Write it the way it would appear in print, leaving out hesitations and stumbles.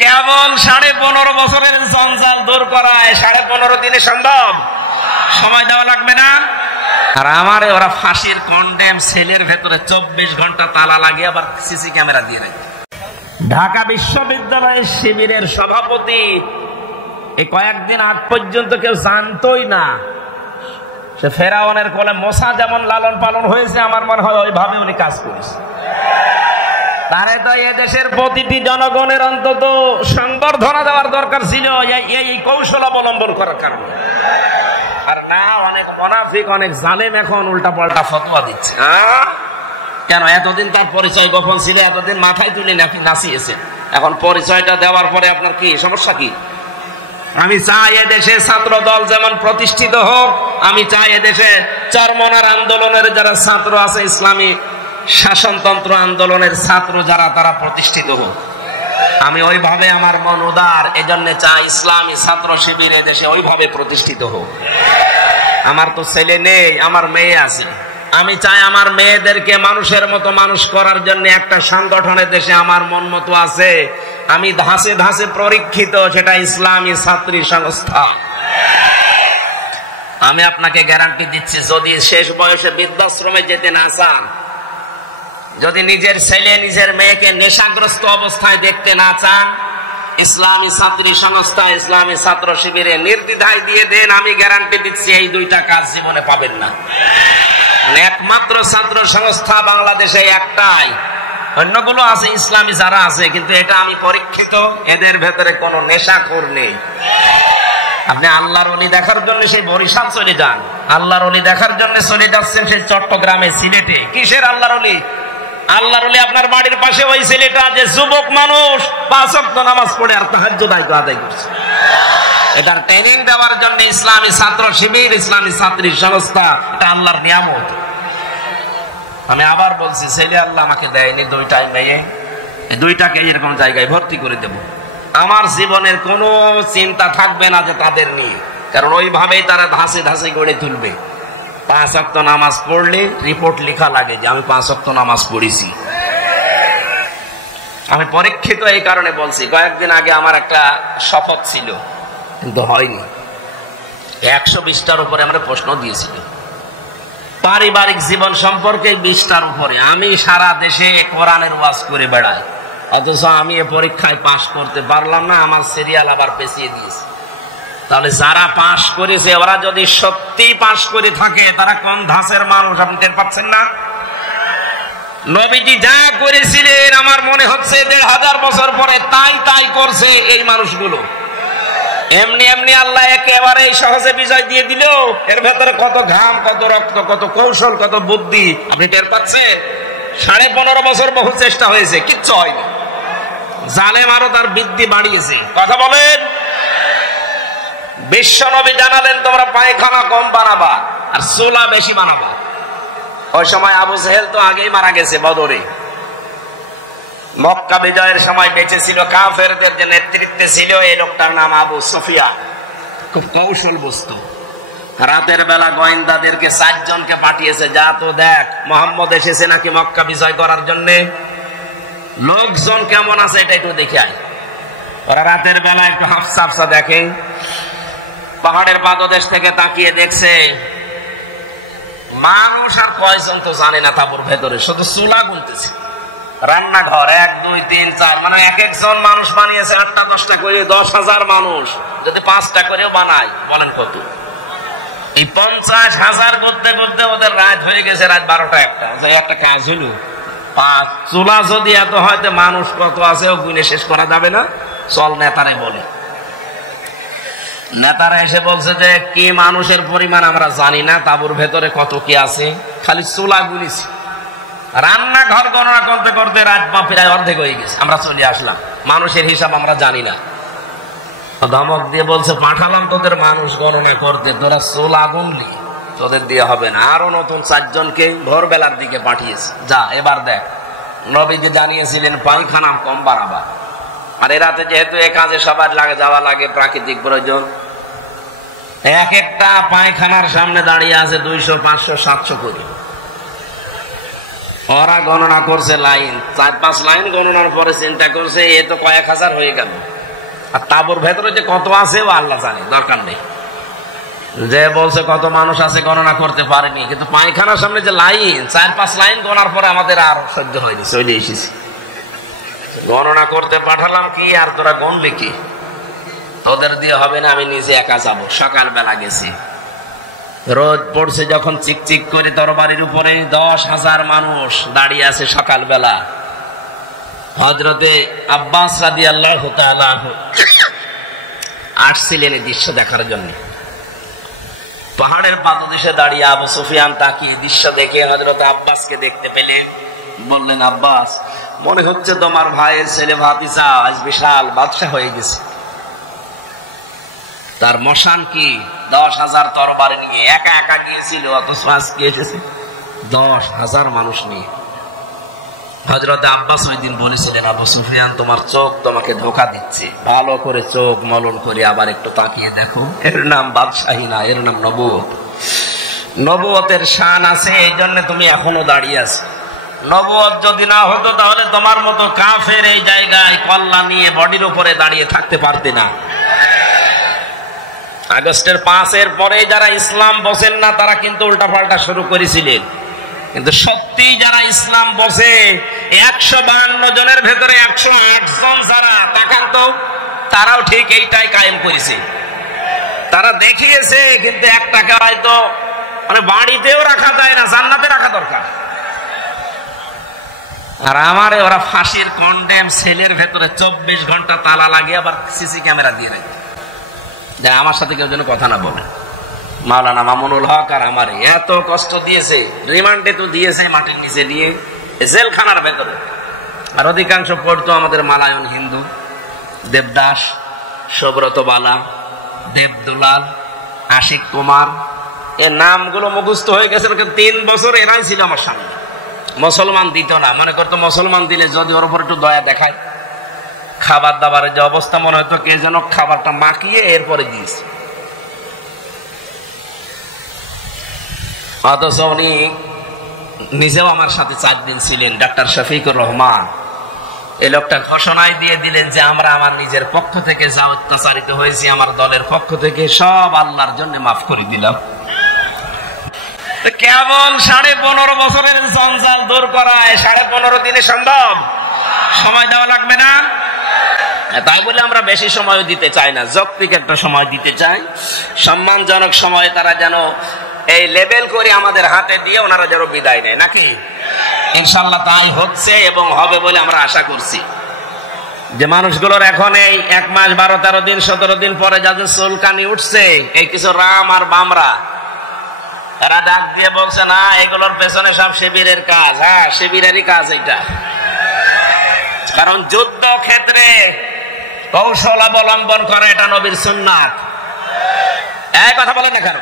কেবল 15.5 বছরের জঞ্জাল দূর করায় 15.5 দিনে সম্ভব? সময় দেওয়া লাগবে না? আর আমারে ওরা ফাঁসির কন্ডেম সেলের ভেতরে 24 ঘন্টা তালা লাগিয়ে আবার সিসি ক্যামেরা দিয়ে রাখে। ঢাকা বিশ্ববিদ্যালয়ের শিবিরের সভাপতি এই কয়েকদিন আগ পর্যন্ত কেউ জানতোই না সে ফেরাউনের কোলে মোসা যেমন লালন পালন হয়েছে, আমার মনে হয় ওইভাবে উনি কাজ করেছে। তারে তো এদেশের প্রতিটি জনগণের অন্তত সংবর্ধনা দেওয়ার দরকার ছিল এই কৌশল অবলম্বন করার কারণে। আর না, অনেক মুনাফিক, অনেক জালেম এখন উল্টা পাল্টা ফতোয়া দিচ্ছে। কেন? এতদিন তার পরিচয় গোপন ছিল, এতদিন মাথায় তুলে নাচিয়েছে, এখন পরিচয়টা দেওয়ার পরে আপনার কি সমস্যা? কি আমি চাই এদেশে ছাত্র দল যেমন প্রতিষ্ঠিত হোক, আমি চাই এদেশে চরমনার আন্দোলনের যারা ছাত্র আছে, ইসলামী শাসনতন্ত্র আন্দোলনের ছাত্র যারা, তারা প্রতিষ্ঠিত হোক। আমি ওইভাবে আমার মন উদার, এজন্য চাই ইসলামী ছাত্র শিবির এদেশে ওইভাবে প্রতিষ্ঠিত হোক। আমার তো ছেলে নেই, আমার মেয়ে আছে। আমি চাই আমার মেয়েদেরকে মানুষের মতো মানুষ করার জন্য একটা সংগঠনের দেশে আমার মন মতো আছে, আমি ধাসে ধাসে পরীক্ষিত, সেটা ইসলামী ছাত্রী সংস্থা। আমি আপনাকে গ্যারান্টি দিচ্ছি, যদি শেষ বয়সে বৃদ্ধাশ্রমে যেতে না চান, যদি নিজের ছেলে নিজের মেয়েকে নেশাগ্রস্ত অবস্থায় দেখতে না চান, ইসলামী ছাত্রী সংস্থা, ইসলামী ছাত্র শিবিরে নির্দ্বিধায় দিয়ে দেন, আমি গ্যারান্টি দিচ্ছি এই দুইটা কাজ জীবনে পাবেন না। একমাত্র ছাত্র সংস্থা বাংলাদেশে একটাই, অন্যগুলো আছে ইসলামী যারা আছে, কিন্তু এটা আমি পরীক্ষিত, এদের ভেতরে কোনো নেশাখোর নেই। আপনি আল্লাহর ওলি দেখার জন্য সেই বরিশাল চলে যান, আল্লাহর ওলি দেখার জন্য চলে যাচ্ছেন সেই চট্টগ্রামে, সিলেটে। কিসের আল্লাহর ওলি? আল্লাহর ওলি আপনার বাড়ির পাশে ওই ছেলেটা যে যুবক মানুষ 5 ওয়াক্ত নামাজ পড়ে আর তাহাজ্জুদ আদায় করছে। এটার ট্রেনিং দেওয়ার জন্য ইসলামী ছাত্র শিবির, ইসলামী ছাত্রী সংস্থা, এটা আল্লাহর নিয়ামত। আমি আবার বলছি, ছেলে আল্লাহ আমাকে দেয়নি, 2টাই মেয়ে, এই 2টাকে এরকম জায়গায় ভর্তি করে দেব। আমার জীবনের কোনো চিন্তা থাকবে না যে তাদের নিয়ে, কারণ ওইভাবেই তারা ধাসে ধাসে গড়ে তুলবে। 5 ওয়াক্ত নামাজ পড়লে রিপোর্ট লেখা লাগে যে আমি 5 ওয়াক্ত নামাজ পড়েছি। আমি পরীক্ষিত এই কারণে বলছি, কয়েকদিন আগে আমার একটা শপথ ছিল, কিন্তু হয়নি। 120টার উপরে আমরা প্রশ্ন দিয়েছিল, পারিবারিক জীবন সম্পর্কে 20টার উপরে। আমি সারা দেশে কোরআনের ওয়াজ করে বেড়াই, অথচ আমি এ পরীক্ষায় পাশ করতে পারলাম না, আমার সিরিয়াল আবার পেছিয়ে দিয়েছে। তাহলে যারা পাশ করেছে ওরা যদি সত্যি পাশ করে থাকে, তারা কোন ধাঁচের মানুষ আপনি টের পাচ্ছেন না? নবীজি যা করেছিলেন আমার মনে হচ্ছে 1500 বছর পরে তাই করছে এই মানুষগুলো। এমনি এমনি আল্লাহ একেবারে সহজে বিজয় দিয়ে দিল। এর ভেতরে কত ঘাম, কত রক্ত, কত কৌশল, কত বুদ্ধি আপনি টের পাচ্ছেন? 15.5 বছর বহু চেষ্টা হয়েছে, কিচ্ছু হয়নি। জালেম আরো তার বৃদ্ধি বাড়িয়েছে। কথা বলেন। বিশ্ব নবী জানালেন তোমরা পায়খানা কম বানাবা আর চুলা বেশি বানাবা। ওই সময় আবু জেহেল তো আগেই মারা গেছে বদরে। মক্কা বিজয়ের সময় বেঁচে ছিল, কাফেরদের যে নেতৃত্বে ছিল এই লোকটার নাম আবু সুফিয়ান। খুব কৌশল বস্তু। রাতের বেলা গোয়েন্দাদেরকে 4 জনকে পাঠিয়েছে, যা তো দেখ মোহাম্মদ এসেছে নাকি মক্কা বিজয় করার জন্য, লোকজন কেমন আছে এটা একটু দেখে আয়। ওরা রাতের বেলা একটু হাফসা দেখে, পাহাড়ের পাদদেশ থেকে তাকিয়ে দেখছে মানুষ আর কয়জন তো জানে না, তারপর ভেতরে শুধু চুলা গুনতেছে। রান্নাঘর 1, 2, 3, 4, মানে এক একজন মানুষ বানিয়েছে 8টা 10টা করে। 10,000 মানুষ যদি 5টা করেও বানায়, বলেন কত? এই 50,000 করতে করতে ওদের রাত হয়ে গেছে, রাত 12টা 1টা। একটা কাজ হইল, চুলা যদি এত হয়তো মানুষ কত আছে ও গুনে শেষ করা যাবে না। চল নেতারে বলে। নেতারা এসে বলছে যে কি মানুষের পরিমাণ আমরা জানি না, তাবুর ভেতরে কত কি আছে, খালি চুলা গুনেছি। রান্নাঘর গণনা করতে করতে রাত প্রায় অর্ধেক হয়ে গেছে, আমরা চলে আসলাম। মানুষের হিসাব আমরা জানি না। ধমক দিয়ে বলছে পাঠালাম তোদের মানুষ গণনা করতে, তোরা চুলা গুনলি, তোদের দিয়ে হবে না। আরো নতুন 4 জনকে ভোরবেলার দিকে পাঠিয়েছে, যা এবার দেখ। নবীজি জানিয়েছিলেন পায়খানা কম বাড়াবা। আর এ রাতে যেহেতু এ কাজে সবার যাওয়া লাগে, প্রাকৃতিক প্রয়োজন, এক একটা পায়খানার সামনে দাঁড়িয়ে আছে 200, 500, 700 করে। ওরা গণনা করছে লাইন, 4-5 লাইন গণনার পরে চিন্তা করছে এ তো কয়েক হাজার হয়ে গেল, আর তাবুর ভেতরে যে কত আছে ও আল্লাহ জানে, দরকার নেই। যে বলছে কত মানুষ আছে গণনা করতে পারেনি, কিন্তু পায়খানার সামনে যে লাইন, 4-5 লাইন গণার পরে আমাদের আর সহ্য হয়নি, চলে এসেছি। গণনা করতে পাঠালাম কি, আর তোরা গণলে কি, তোদের দিয়ে হবে না, আমি নিজে একা যাবো। সকালবেলা গেছি, রোদ পড়ছে যখন চিকচিক করে তরবারির উপরে 10,000 মানুষ দাঁড়িয়ে আছে সকালবেলা। হযরতে আব্বাস রাদিয়াল্লাহু তাআলা আসছিলেন এই দৃশ্য দেখার জন্য। পাহাড়ের পাদদেশে দাঁড়িয়ে আবু সুফিয়ান তাকিয়ে দৃশ্য দেখে হযরতে আব্বাসকে দেখতে পেলেন। বললেন, আব্বাস, মনে হচ্ছে তোমার ভাইয়ের ছেলে ভাতিজা আজ বিশাল বাদশা হয়ে গেছে। তার মশান কি 10,000 তরবারি নিয়ে একা একা গিয়েছিল, অথচ আজকে এসেছে 10,000 মানুষ নিয়ে। হযরত আব্বাস ওই দিন বলেছিলেন, আবু সুফিয়ান, তোমার চোখ তোমাকে ধোঁকা দিচ্ছে, ভালো করে চোখ মলন করে আবার একটু তাকিয়ে দেখো, এর নাম বাদশাহী না, এর নাম নবুয়ত। নবুয়তের শান আছে, এই জন্য তুমি এখনো দাঁড়িয়ে আছো। নবুয়ত যদি না হতো তাহলে তোমার মতো কাফের এই জায়গায় কল্লা নিয়ে বডির উপরে দাঁড়িয়ে থাকতে পারতে না। আগস্টের 5-এর পরে যারা ইসলাম বসেন না তারা কিন্তু উল্টাপাল্টা শুরু করেছিলেন, কিন্তু সত্যি যারা ইসলাম বসে 152 জনের ভেতরে 108 জন যারা, তাকান তো, তারাও ঠিক এইটাই কায়েম করেছে। তারা দেখিয়েছে, কিন্তু 1 টাকা হয়তো মানে বাড়িতেও রাখা যায় না, জান্নাতে রাখা দরকার। আর আমারে ওরা ফাঁসির কন্ডেম সেলের ভেতরে 24 ঘন্টা তালা লাগিয়ে আবার সিসি ক্যামেরা দিয়ে রাখে, আমার সাথে কেউ যেন কথা না বলে। মাওলানা মামুনুল হক আর আমারে এত কষ্ট দিয়েছে, রিমান্ডে তো দিয়েছে মাটির নিচে নিয়ে, জেলখানার ভেতরে। আর অধিকাংশ পড়তো আমাদের মালায়ন হিন্দু, দেবদাস, সুব্রত বালা, দেবদুলাল, আশিক কুমার, এর নামগুলো মুখস্থ হয়ে গেছে। 3 বছর এরাই ছিল আমার সামনে। মুসলমান দিত না, মনে করতো মুসলমান দিলে যদি ওর উপর একটু দয়া দেখায়, খাবার দাবারের যে অবস্থা মনে হতো কে যেন খাবারটা মাখিয়ে এরপরে দিয়েছে। অথচ উনি নিজেও আমার সাথে 4 দিন ছিলেন, ডাক্তার শফিকুর রহমান। এই লোকটা ঘোষণায় দিয়ে দিলেন যে আমরা আমার নিজের পক্ষ থেকে যা অত্যাচারিত হয়েছি, আমার দলের পক্ষ থেকে সব আল্লাহর জন্য মাফ করে দিলাম। কেবল 15.5 বছরের জঞ্জাল দূর করায় 15.5 দিনে সম্ভব? সময় দেওয়া লাগবে না? তাই বলে আমরা বেশি সময় দিতে চাই না, যৌক্তিক একটা সময় দিতে চাই, সম্মানজনক সময় তারা যেন এই লেবেল করে আমাদের হাতে দিয়ে ওনারা যেন বিদায় নেয়, নাকি? ইনশাআল্লাহ তাই হচ্ছে এবং হবে বলে আমরা আশা করছি। যে মানুষগুলোর এখন এই 1 মাস 12-13 দিন 17 দিন পরে যাদের চুলকানি উঠছে, এই কিছু রাম আর বামরা, তারা ডাক দিয়ে বলছে, না এগুলোর পেছনে সব শিবিরের কাজ। হ্যাঁ, শিবিরেরই কাজ এটা, কারণ যুদ্ধ ক্ষেত্রে কৌশল অবলম্বন করে এটা নবীর সুন্নাত। এই কথা বলে না কেন?